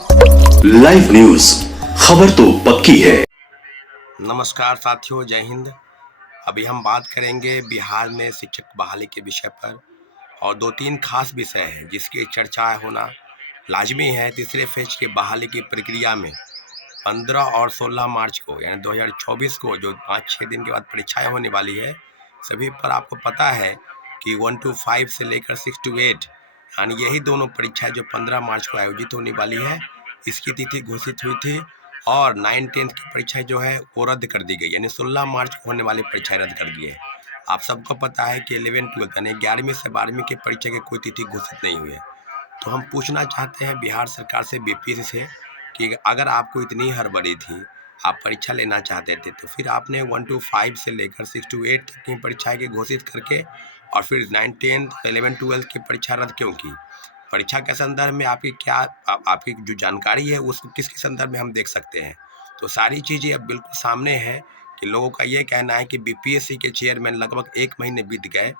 Live news, खबर तो पक्की है। नमस्कार साथियों, जय हिंद। अभी हम बात करेंगे बिहार में शिक्षक बहाली के विषय पर और दो तीन खास विषय हैं जिसकी चर्चा होना लाजमी है। तीसरे फेज के बहाली की प्रक्रिया में 15 और 16 मार्च को यानी 2024 को जो 5-6 दिन के बाद परीक्षाएं होने वाली है, सभी पर आपको पता है कि 1 to 5 से लेकर 6 to 8 यानी यही दोनों परीक्षाएं जो 15 मार्च को आयोजित होने वाली है, इसकी तिथि घोषित हुई थी और 9-10 की परीक्षाएं जो है वो रद्द कर दी गई, यानी 16 मार्च को होने वाली परीक्षाएं रद्द कर दी है। आप सबको पता है कि 11-12 यानी 11वीं से 12वीं की परीक्षा की कोई तिथि घोषित नहीं हुई है। तो हम पूछना चाहते हैं बिहार सरकार से, बीपीएससी से, कि अगर आपको इतनी हड़बड़ी थी, आप परीक्षा लेना चाहते थे, तो फिर आपने 1 to 5 से लेकर 6 to 8 तक की परीक्षाएं की घोषित करके और फिर 9-10, 11-12 की परीक्षा रद्द क्यों की? परीक्षा के संदर्भ में आपकी क्या आपकी जो जानकारी है उस किसके संदर्भ में हम देख सकते हैं? तो सारी चीज़ें अब बिल्कुल सामने हैं कि लोगों का ये कहना है कि बीपीएससी के चेयरमैन लगभग 1 महीने बीत गए,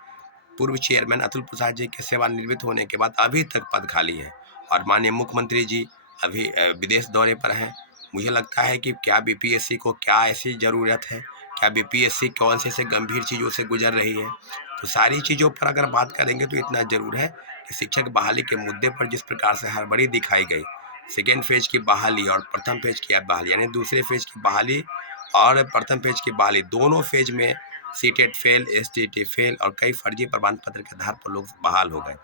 पूर्व चेयरमैन अतुल प्रसाद जी के सेवानिवृत्त होने के बाद अभी तक पद खाली है और माननीय मुख्यमंत्री जी अभी विदेश दौरे पर हैं। मुझे लगता है कि क्या बीपीएससी को क्या ऐसी ज़रूरत है? क्या बीपीएससी कौन से ऐसे गंभीर चीज़ों से गुजर रही है? तो सारी चीज़ों पर अगर बात करेंगे तो इतना ज़रूर है कि शिक्षक बहाली के मुद्दे पर जिस प्रकार से हड़बड़ी दिखाई गई, सेकेंड फेज की बहाली और प्रथम फेज की बहाली यानी दूसरे फेज की बहाली और प्रथम फेज की बहाली, दोनों फेज में सीटेट फेल, एसटीटी फेल और कई फर्जी प्रमाण पत्र के आधार पर लोग बहाल हो गए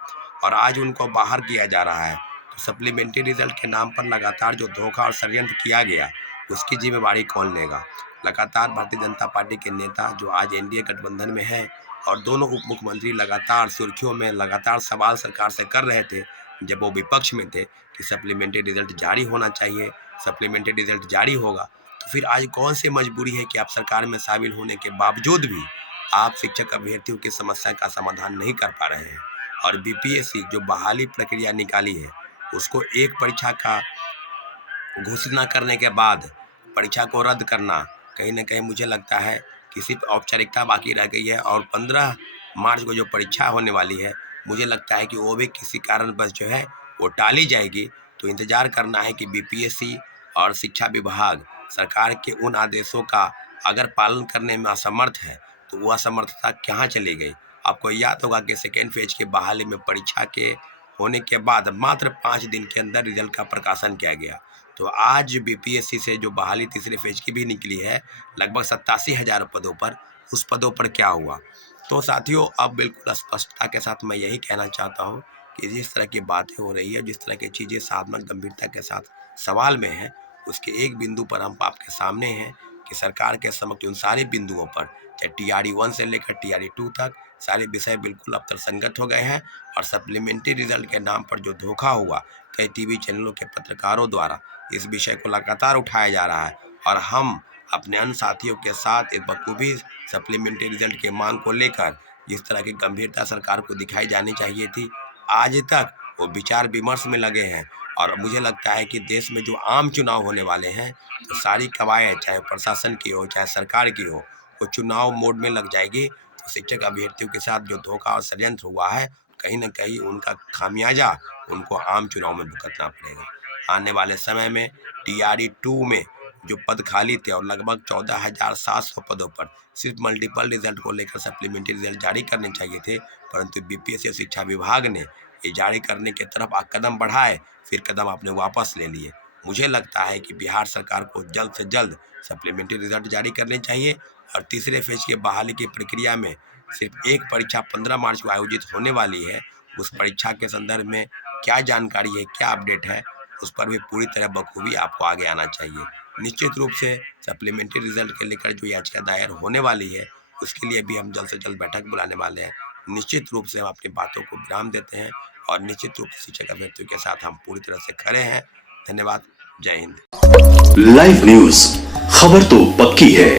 और आज उनको बाहर किया जा रहा है। तो सप्लीमेंट्री रिजल्ट के नाम पर लगातार जो धोखा और षड्यंत्र किया गया, उसकी जिम्मेवारी कौन लेगा? लगातार भारतीय जनता पार्टी के नेता जो आज एनडीए गठबंधन में है और दोनों उप मुख्यमंत्री लगातार सुर्खियों में, लगातार सवाल सरकार से कर रहे थे जब वो विपक्ष में थे कि सप्लीमेंट्री रिजल्ट जारी होना चाहिए, सप्लीमेंट्री रिजल्ट जारी होगा। तो फिर आज कौन सी मजबूरी है कि आप सरकार में शामिल होने के बावजूद भी आप शिक्षक अभ्यर्थियों की समस्या का समाधान नहीं कर पा रहे हैं? और बीपीएससी जो बहाली प्रक्रिया निकाली है, उसको एक परीक्षा का घोषणा करने के बाद परीक्षा को रद्द करना, कहीं न कहीं मुझे लगता है कि सिर्फ औपचारिकता बाकी रह गई है और 15 मार्च को जो परीक्षा होने वाली है, मुझे लगता है कि वो भी किसी कारणवश जो है वो टाली जाएगी। तो इंतज़ार करना है कि बीपीएससी और शिक्षा विभाग सरकार के उन आदेशों का अगर पालन करने में असमर्थ है, तो वो असमर्थता कहाँ चली गई? आपको याद होगा कि सेकेंड फेज की बहाली में परीक्षा के होने के बाद मात्र 5 दिन के अंदर रिजल्ट का प्रकाशन किया गया। तो आज बीपीएससी से जो बहाली तीसरे फेज की भी निकली है, लगभग 87,000 पदों पर, उस पदों पर क्या हुआ? तो साथियों, अब बिल्कुल स्पष्टता के साथ मैं यही कहना चाहता हूँ कि जिस तरह की बातें हो रही है, जिस तरह की चीज़ें साधना गंभीरता के साथ सवाल में है, उसके एक बिंदु पर हम आपके सामने हैं कि सरकार के समक्ष उन सारे बिंदुओं पर, चाहे टीआरई 1 से लेकर टीआरई 2 तक, सारे विषय बिल्कुल अब तर्कसंगत हो गए हैं और सप्लीमेंट्री रिजल्ट के नाम पर जो धोखा हुआ, कई टीवी चैनलों के पत्रकारों द्वारा इस विषय को लगातार उठाया जा रहा है और हम अपने अन्य साथियों के साथ एक बखूबी सप्लीमेंट्री रिजल्ट के मांग को लेकर जिस तरह की गंभीरता सरकार को दिखाई जानी चाहिए थी, आज तक वो विचार विमर्श में लगे हैं। और मुझे लगता है कि देश में जो आम चुनाव होने वाले हैं, तो सारी कवायद चाहे प्रशासन की हो चाहे सरकार की हो, वो चुनाव मोड में लग जाएगी। तो शिक्षक अभ्यर्थियों के साथ जो धोखा और षड्यंत्र हुआ है, कहीं न कहीं उनका खामियाजा उनको आम चुनाव में भुगतना पड़ेगा। आने वाले समय में टीआरई 2 में जो पद खाली थे और लगभग 14,700 पदों पर सिर्फ मल्टीपल रिजल्ट को लेकर सप्लीमेंट्री रिजल्ट जारी करने चाहिए थे, परंतु बीपीएससी और शिक्षा विभाग ने ये जारी करने की तरफ कदम बढ़ाए, फिर कदम आपने वापस ले लिए। मुझे लगता है कि बिहार सरकार को जल्द से जल्द सप्लीमेंट्री रिजल्ट जारी करने चाहिए और तीसरे फेज की बहाली की प्रक्रिया में सिर्फ एक परीक्षा 15 मार्च को आयोजित होने वाली है, उस परीक्षा के संदर्भ में क्या जानकारी है, क्या अपडेट है, उस पर भी पूरी तरह बखूबी आपको आगे आना चाहिए। निश्चित रूप से सप्लीमेंट्री रिजल्ट के लेकर जो याचिका दायर होने वाली है, उसके लिए भी हम जल्द से जल्द बैठक बुलाने वाले हैं। निश्चित रूप से हम अपनी बातों को विराम देते हैं और निश्चित रूप से शिक्षक अभ्यर्थियों के साथ हम पूरी तरह से खड़े हैं। धन्यवाद। जय हिंद। लाइव न्यूज, खबर तो पक्की है।